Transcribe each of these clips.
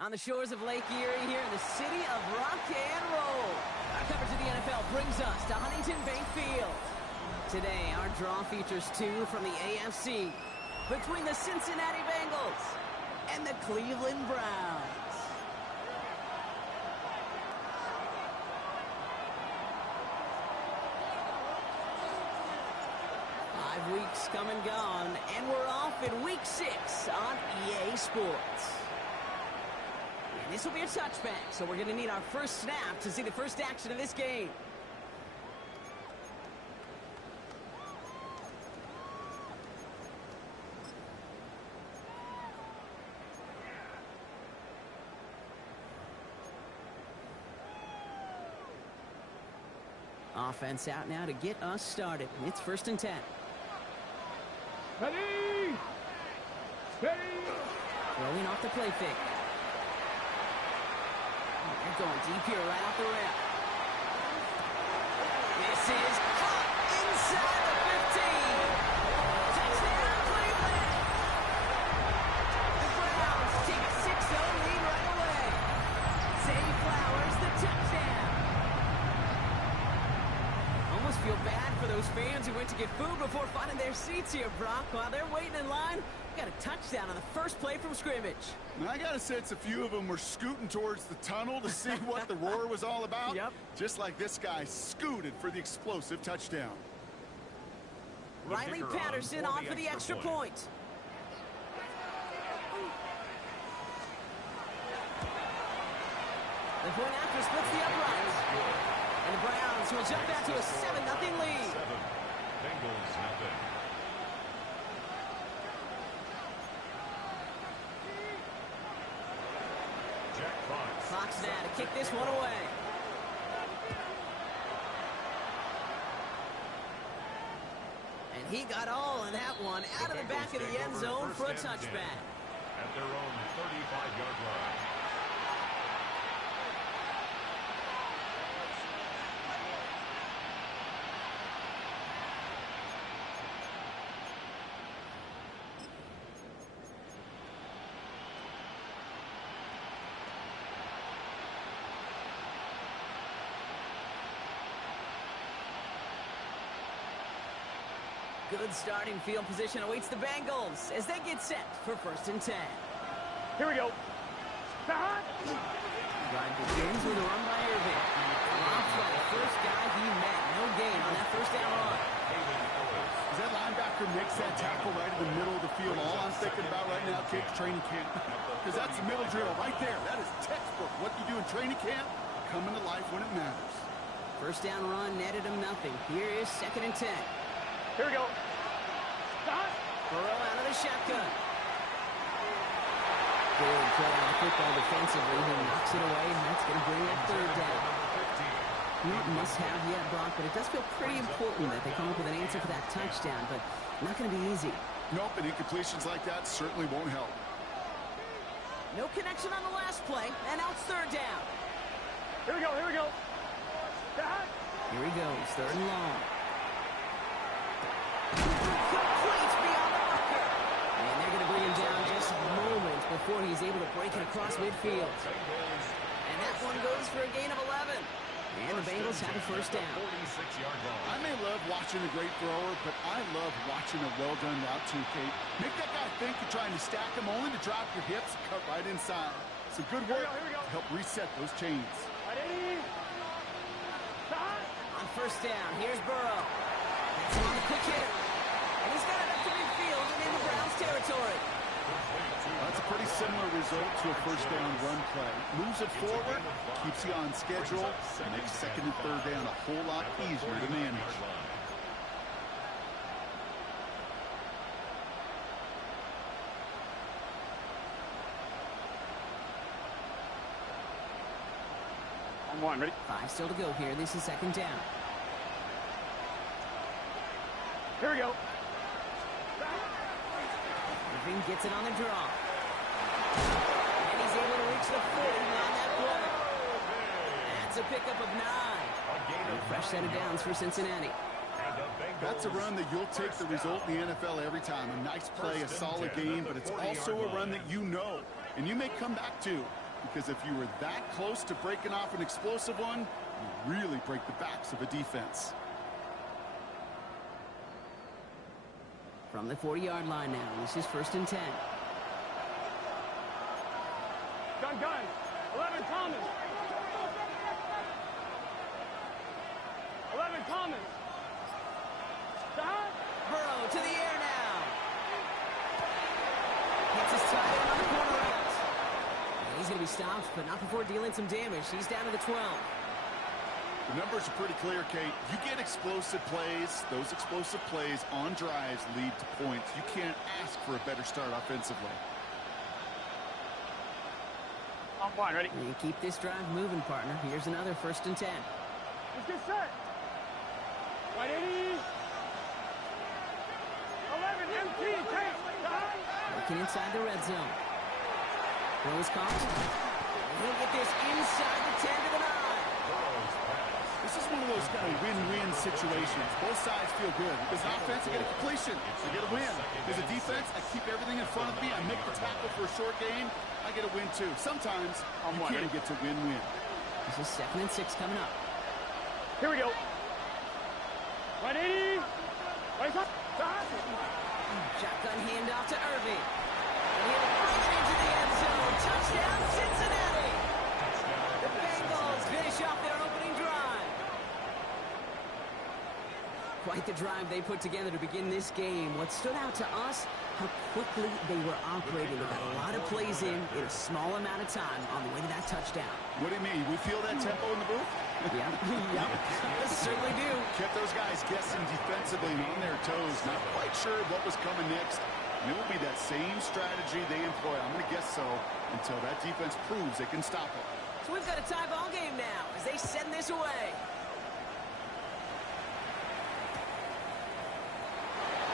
On the shores of Lake Erie here in the city of rock and roll. Our coverage of the NFL brings us to Huntington Bank Field. Today, our draw features two from the AFC between the Cincinnati Bengals and the Cleveland Browns. Weeks come and gone, and we're off in week 6 on EA Sports. And this will be a touchback, so we're going to need our first snap to see the first action of this game. Offense out now to get us started. It's 1st and 10. Ready! Ready! Throwing off the play fake. Oh, they're going deep here right off the rim. This is caught inside the 15. Touchdown, Cleveland! The Browns take a 6-0 lead right away. Zay Flowers, the touchdown. Almost feel bad for those fans who went to get food before finding their seats here, Brock. While they're waiting in line, we got a touchdown on the first play from scrimmage. Now, I got to sense a few of them were scooting towards the tunnel to see what the roar was all about. Yep. Just like this guy scooted for the explosive touchdown. Riley Patterson on for the extra point. The point after splits the uprights. And the Browns will jump back to a 7-0 lead. 7, Bengals nothing. Jack Fox. Fox now to kick this one away. And he got all of that one out of the back of the end zone for a touchback. At their own 35-yard line. Good starting field position awaits the Bengals as they get set for 1st and 10. Here we go. VicodinDreams with a run by Irving. Drops by the first guy he met. No gain on that first down run. As that linebacker makes that tackle right in the middle of the field, all I'm thinking about right now, kids, training camp. Because that's the middle drill right there. That is textbook. What you do in training camp, coming to life when it matters. First down run netted him nothing. Here is 2nd and 10. Here we go. Burrow out of the shotgun. Good play on the football defensively. He knocks it away, and that's going to bring that 3rd down. Not must-have yet, Brock, but it does feel pretty important that they come up with an answer for that touchdown, but not going to be easy. Nope, and incompletions like that certainly won't help. No connection on the last play, and now it's 3rd down. Here we go, here we go. Here he goes, 3rd and long. Complete beyond the marker. And they're going to bring him down just moments before he's able to break it across midfield. And that one goes for a gain of 11. And the Bengals have a 1st down. I may love watching a great thrower, but I love watching a well-done route too, Kate. Make that guy think you're trying to stack him only to drop your hips, cut right inside. Some good work to help reset those chains. On 1st down, here's Burrow. That's on the quick hitter. And he's got it up to midfield and into Browns territory. That's a pretty similar result to a 1st down run play. Moves it forward, keeps you on schedule, and makes 2nd and 3rd down a whole lot easier to manage. On 1, ready? 5 still to go here. This is 2nd down. Here we go. Irving gets it on the draw. And he's able to reach the 40 on that play. That's a pickup of 9. A fresh set of downs for Cincinnati. That's a run that you'll take the result in the NFL every time. A nice play, a solid game, but it's also a run that you know, and you may come back to. because if you were that close to breaking off an explosive one, you really break the backs of a defense. From the 40-yard line now, this is 1st and 10. Gun. 11 Thomas. 11 Thomas. Stop. Burrow to the air now. Hits his tight end on the corner route. He's going to be stopped, but not before dealing some damage. He's down to the 12. The numbers are pretty clear, Kate. You get explosive plays. Those explosive plays on drives lead to points. You can't ask for a better start offensively. I'm fine, ready? And keep this drive moving, partner. Here's another 1st and 10. Let's get set. 180. 11 MT. Take. Working inside the red zone. Throws caught. He'll get this inside the 10 to the 9. This is one of those kind of win-win situations. Both sides feel good. As an offense, I get a completion. I get a win. As a defense, I keep everything in front of me. I make the tackle for a short gain. I get a win, too. Sometimes you can't get to win-win. This is 2nd and 6 coming up. Here we go. 180. Right side. Shotgun handoff to Irving. And he'll bring it into the end zone. Touchdown, Cincinnati. The Bengals finish off their opening drive. Quite the drive they put together to begin this game. What stood out to us, how quickly they were operating. They got a lot of plays in a small amount of time on the way to that touchdown. What do you mean? We feel that tempo in the booth? Yep, certainly do. Kept those guys guessing defensively and on their toes. Not quite sure what was coming next. And it will be that same strategy they employ. I'm going to guess so until that defense proves they can stop it. So we've got a tie ball game now as they send this away.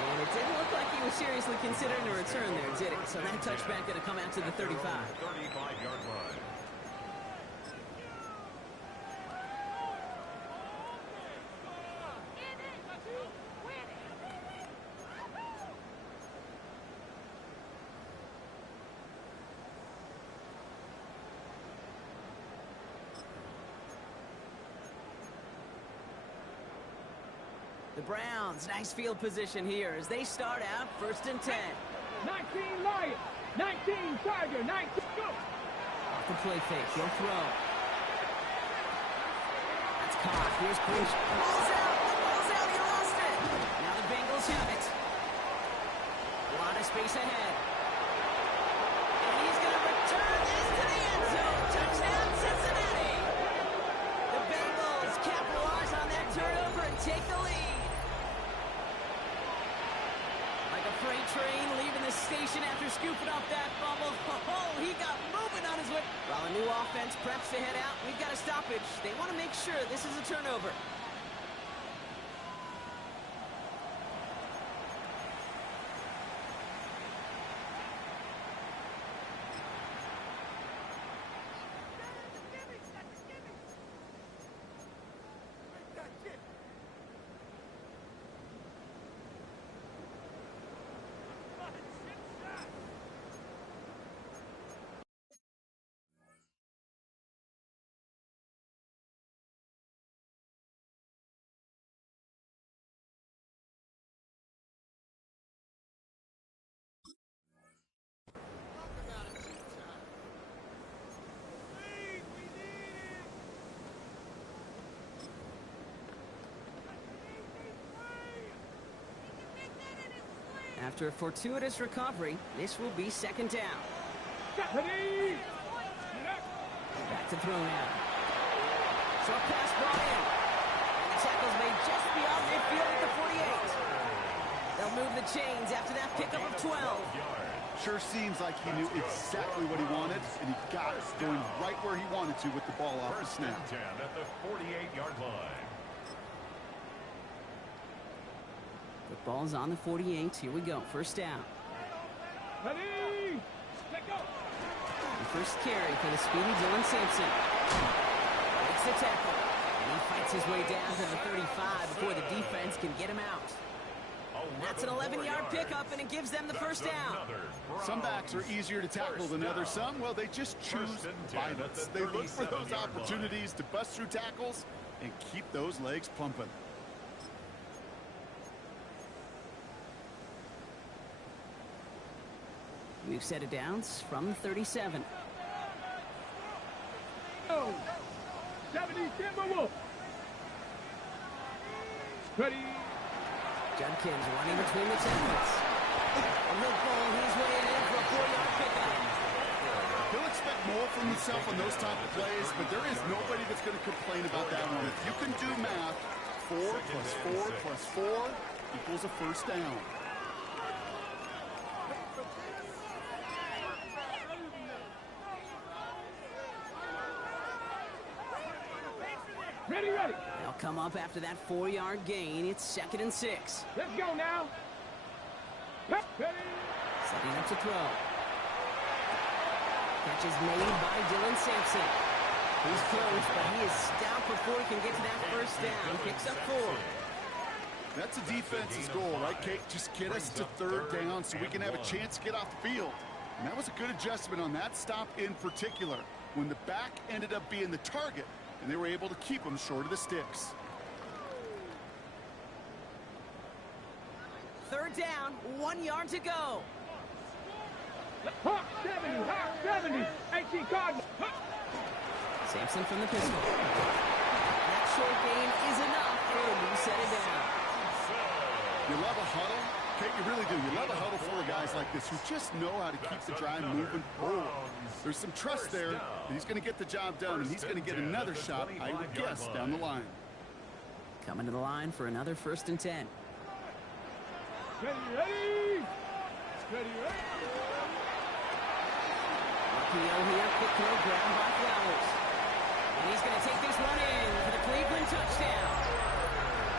And it didn't look like he was seriously considering a return there, did it? So that touchback going to come out to the 35. 35-yard line. The Browns, nice field position here as they start out 1st and 10. 19 Lion. 19 Tiger. 19. Go. Off the play fake, he'll throw. That's caught. Here's Bruce. Ball's out, he lost it. Now the Bengals have it. A lot of space ahead. And he's going to return this to the end zone. Touchdown, Cincinnati. The Bengals capitalize on that turnover and take the lead. Like a freight train leaving the station after scooping up that fumble. Oh, he got moving on his way. While a new offense preps to head out, we've got a stoppage. They want to make sure this is a turnover. After a fortuitous recovery, this will be 2nd down. Back to throw now. Short pass brought in. And the tackle's made just beyond midfield at the 48. They'll move the chains after that pickup of 12. Sure seems like he knew exactly what he wanted, and he got it, going right where he wanted to with the ball off the snap. 10 at the 48-yard line. The ball's on the 48. Here we go. 1st down. Ready. Let go. The first carry for the speedy Dylan Sampson. Makes the tackle. And he fights his way down to the 35 before the defense can get him out. A That's an 11-yard pickup, and it gives them the first down. Some backs are easier to tackle than others. Some, well, they just choose violence. They look for those opportunities to bust through tackles and keep those legs pumping. We've set it downs from 37. 70 Timberwolves. Ready. Judkins running between the tackles. And he'll pull his way in for a 4-yard pickup. He'll expect more from himself on those type of plays, but there is nobody that's going to complain about that one. If you can do math, 4 plus 4 plus 4 equals a first down. Ready, ready. They'll come up after that 4-yard gain. It's 2nd and 6. Let's go now. Ready. Setting up to throw. Catch is made by Dylan Sampson. He's close, but he is stout before he can get to that first down. Picks up 4. That's a defense's goal, right, Kate? Just get us to 3rd down so we can have a chance to get off the field. And that was a good adjustment on that stop in particular, when the back ended up being the target, and they were able to keep him short of the sticks. 3rd down, 1 yard to go. Hawk 70, Hawk 70. 18 Cardinals. Sampson from the pistol. That short gain is enough, and we set it down. You love a huddle? Kate, you really do. You love a huddle full of guys like this who just know how to keep the drive moving forward. There's some trust there that he's going to get the job done, and he's going to get another shot, I would guess, down the line. Coming to the line for another 1st and 10. Ready, ready. Ready, ready. RPO here, quick throw, grabbed by Flowers. And he's going to take this one in for the Cleveland touchdown.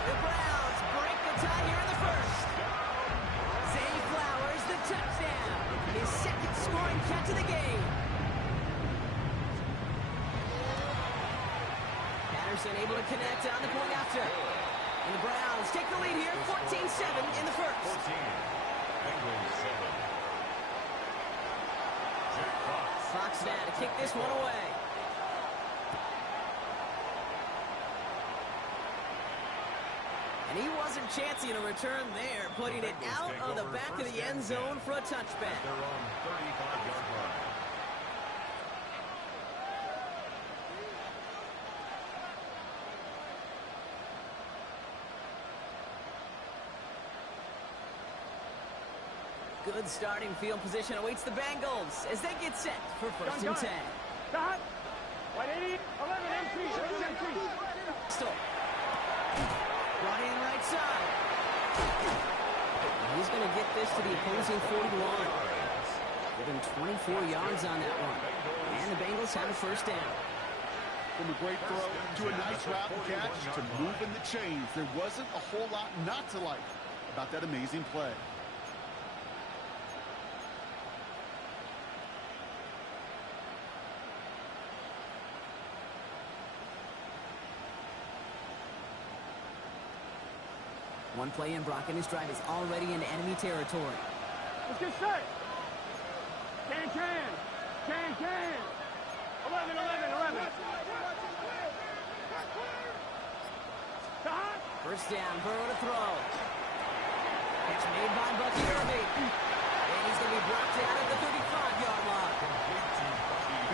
The Browns break the tie here in the 1st. Zay Flowers, the touchdown. His 2nd scoring catch of the game. Patterson able to connect on the point after. And the Browns take the lead here, 14-7 in the 1st. 14. Bengals 7. Fox now to kick this one away. And he wasn't chancing a return there, putting it out on the back of the end zone for a touchback. They're on 35-yard line. Good starting field position awaits the Bengals as they get set for 1st and 10. Stop. 180, 11 MC. 11 MC. Still. Brought in right side. He's going to get this to the opposing 41. Give him 24 yards on that one. And the Bengals have a 1st down. From a great throw to a nice route and catch to moving the chains, there wasn't a whole lot not to like about that amazing play. One play in, Brock, and his drive is already in enemy territory. Let's get set. Can. 11, 11, 11. Stop. 1st down, Burrow to throw. Catch made by Bucky Irving. And he's going to be brought down at the 35-yard line.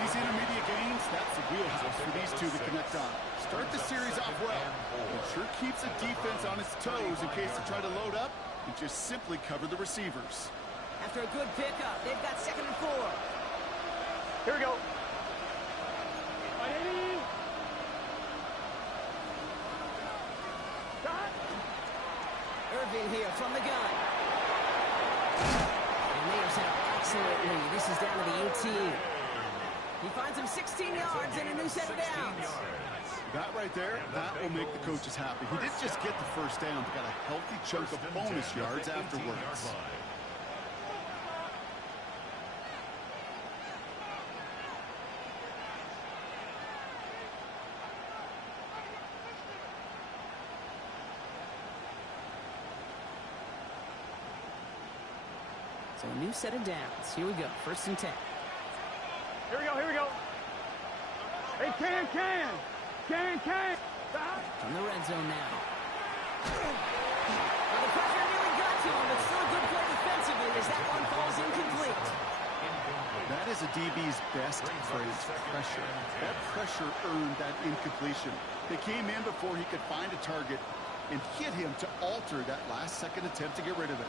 These intermediate gains, that's the wheelhouse for these two to connect on. Start the series off well. It sure keeps the defense on its toes in case they try to load up and just simply cover the receivers. After a good pickup, they've got 2nd and 4. Here we go. 180. Stop. Irving here from the gun. And they have set up excellently. This is down to the 18. He finds him 16 yards and a new set of downs. That right there, that will make the coaches happy. He didn't just get the 1st down, he got a healthy chunk of bonus yards afterwards. So a new set of downs. Here we go. 1st and 10. Here we go, here we go. Hey, can. From the red zone now. Well, the pressure nearly got to him, but still a good play defensively as that one falls incomplete. That is a DB's best phrase, pressure. That pressure earned that incompletion. They came in before he could find a target and hit him to alter that last-second attempt to get rid of it.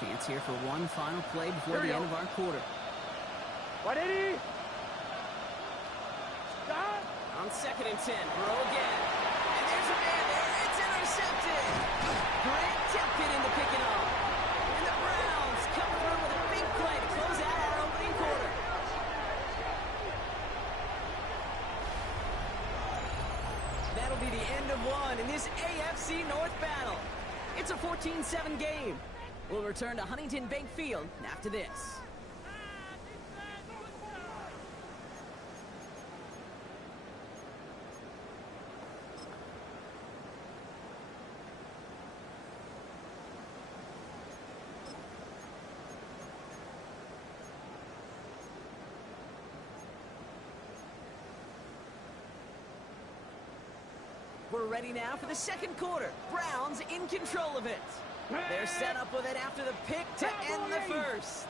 Chance here for one final play before the end of our quarter. What did he? Stop. On 2nd and 10, throw again. And there's a man there. It's intercepted. Grant tipped it into picking off. And the Browns come through with a big play to close out our opening quarter. That'll be the end of one in this AFC North battle. It's a 14-7 game. We'll return to Huntington Bank Field after this. We're ready now for the second quarter. Browns in control of it. They're set up with it after the pick to end the first.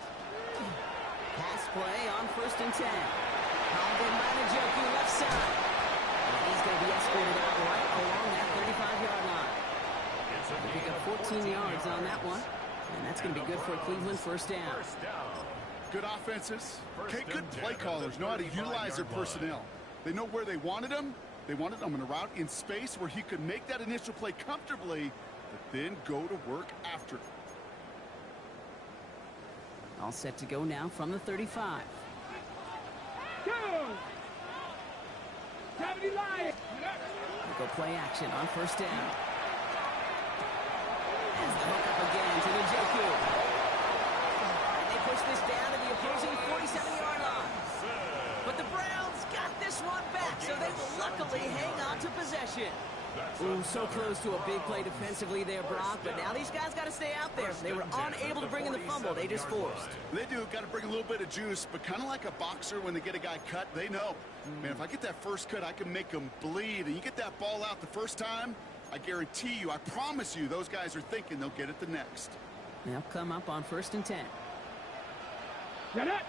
Pass play on 1st and 10. Alvin Manajoku left side. And he's going to be escorted out right along that 35-yard line. They pick up 14 yards on that one. And that's going to be good for Cleveland 1st down. Good offenses. Okay, good play callers know how to utilize their personnel. They know where they wanted them. They wanted him in a route in space where he could make that initial play comfortably, but then go to work after. All set to go now from the 35. 70 line. We'll go play action on 1st down. As the hook up again to Njoku. And they push this down to the opposing 47-yard line. But the Browns got this one back, so they will luckily hang on to possession. Ooh, so close to a big play defensively there, Brock, but now these guys got to stay out there. They were unable to bring in the fumble. They just forced. They do. Got to bring a little bit of juice, but kind of like a boxer when they get a guy cut, they know. Man, if I get that first cut, I can make them bleed. And you get that ball out the first time, I guarantee you, I promise you, those guys are thinking they'll get it the next. They'll come up on 1st and 10. Get it.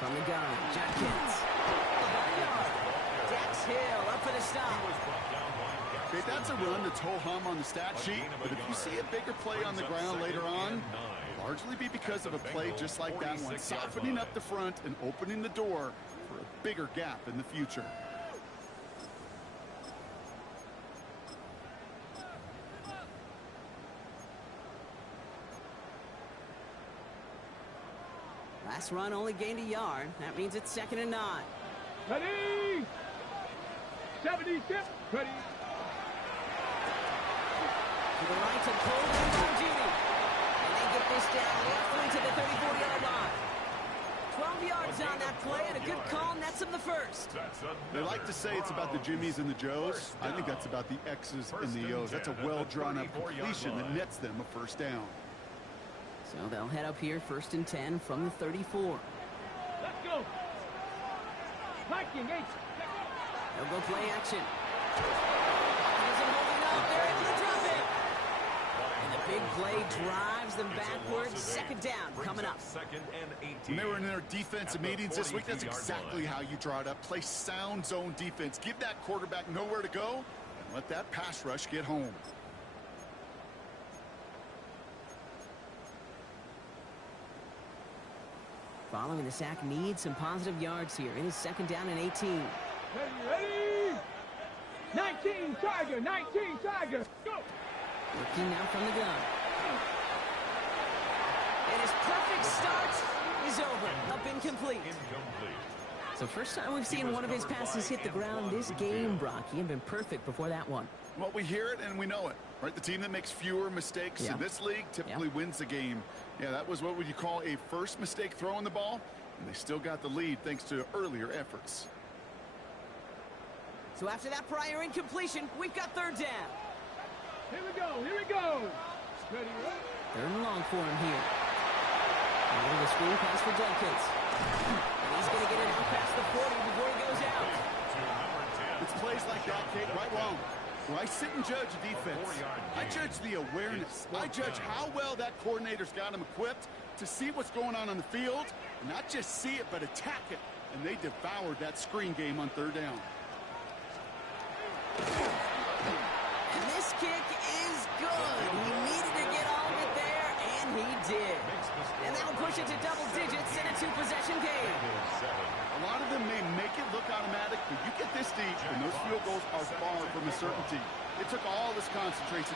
From the gun, Jenkins. Dax Hill up for the stop. Okay, that's a run that's ho-hum on the stat sheet, but if you see a bigger play on the ground later on, it'll largely be because of a play just like that one, softening up the front and opening the door for a bigger gap in the future. Last run only gained a yard. That means it's 2nd and 9. Ready. 76. Ready. To the right to Colvin Judy. And they get this down halfway to the 34-yard line. 12 yards on that play, and a good call nets them the first. They like to say it's about the Jimmies and the Joes. I think that's about the X's and the O's. That's a well-drawn-up completion that nets them a 1st down. So they'll head up here 1st and 10 from the 34. Let's go. Viking 8. They'll go play action. Isn't holding up. They're able to drop it. And the big play drives them backwards. 2nd down coming up. When they were in their defensive meetings this week, that's exactly how you draw it up. Play sound zone defense. Give that quarterback nowhere to go and let that pass rush get home. Following the sack needs some positive yards here. It is 2nd down and 18. Ready. 19 Tiger. 19 Tiger. Go. Working now from the gun. And his perfect start is over. Up incomplete. So first time we've seen one of his passes hit the ground this game, Brock. He had been perfect before that one. Well, we hear it and we know it, right? The team that makes fewer mistakes in this league typically wins the game. Yeah, that was what would you call a first mistake throwing the ball, and they still got the lead thanks to earlier efforts. So after that prior incompletion, we've got 3rd down. Here we go. Here we go. Ready, ready. Third and long for him here. And the screen pass for Jenkins. And he's going to get it out past the 40 before he goes out. It's plays like that, Kate, right wrong. Where I sit and judge a defense, I judge the awareness. I judge how well that coordinator's got him equipped to see what's going on the field, and not just see it, but attack it. And they devoured that screen game on third down. And this kick is good. He needed to get all of it there, and he did. And that'll push it to double digits in a two-possession game. A lot of them may make it look automatic, but you get this deep, and those field goals are far from a certainty. It took all this concentration.